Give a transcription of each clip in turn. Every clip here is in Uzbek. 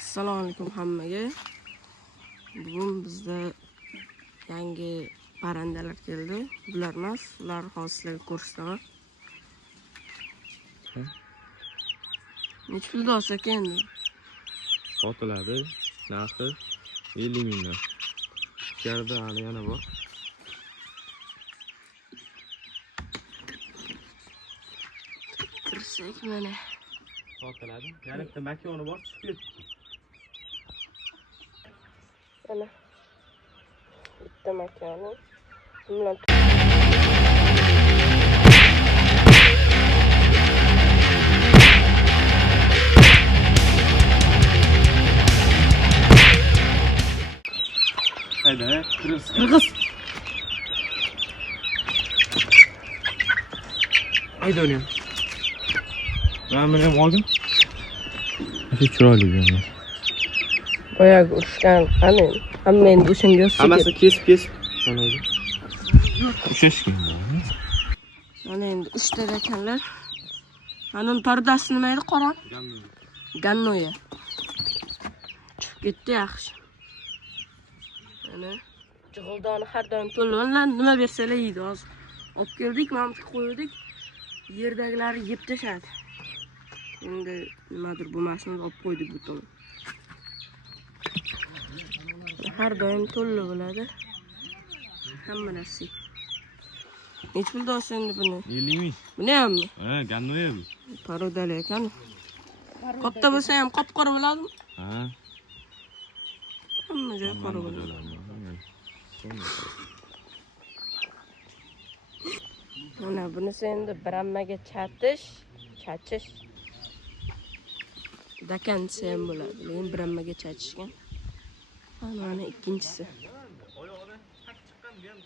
Assalomu alaykum hammaga. Bugun bizda yangi parandalar keldi. Bular emas, ular hozir sizlarga ko'rsataman. Nech pulda olsak endi? Sotiladi. Narxi 50 mingdan. Ichkarida hali yana bor. Kirsak mana. Sotiladi. Yarimta makoni bor, chiqib ketdi. Mana. Bitta makoni. Bilan Hayda, qirg'iz. Hayda uni ham. Men buni ham oldim. Shu chiroyli bo'lgan. oyoq urishgan qani. Hamma endi o'shanga yo'q. Hammasi kesib. Mana o'zi. Ushashgan. Mana endi 3 ta ekanlar. Mana pardasi nima edi? Qora. Gannoya. Chiqib ketdi yaxshi. Mana jig'ildoni har doim to'lganlar nima bersalar yeydi hozir. Olib keldik, mamtga qo'ydik. Yerdagilari yeb tashadi. Endi nimadir bo'lmasin olib qo'ydik bu tomon. Har doim to'lli bo'ladi. Hamma narsa. Nech pulda olsa endi buni? 50 ming. Buni hammi? Ha, gannoya bu. Parodali ekan. Katta bo'lsa ham qop-qora bo'ladimi? Ha. Hamma joy qora bo'ladi. Mana bunisi endi birammaga chachish. Dakansi ham bo'ladi. Lekin birammaga chachishgan. Mana ikkinchisi. Oyog'idan tak chiqqan bu ham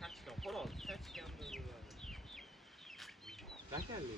chachgan, xolos, chachgan bo'ladi. Dakanli.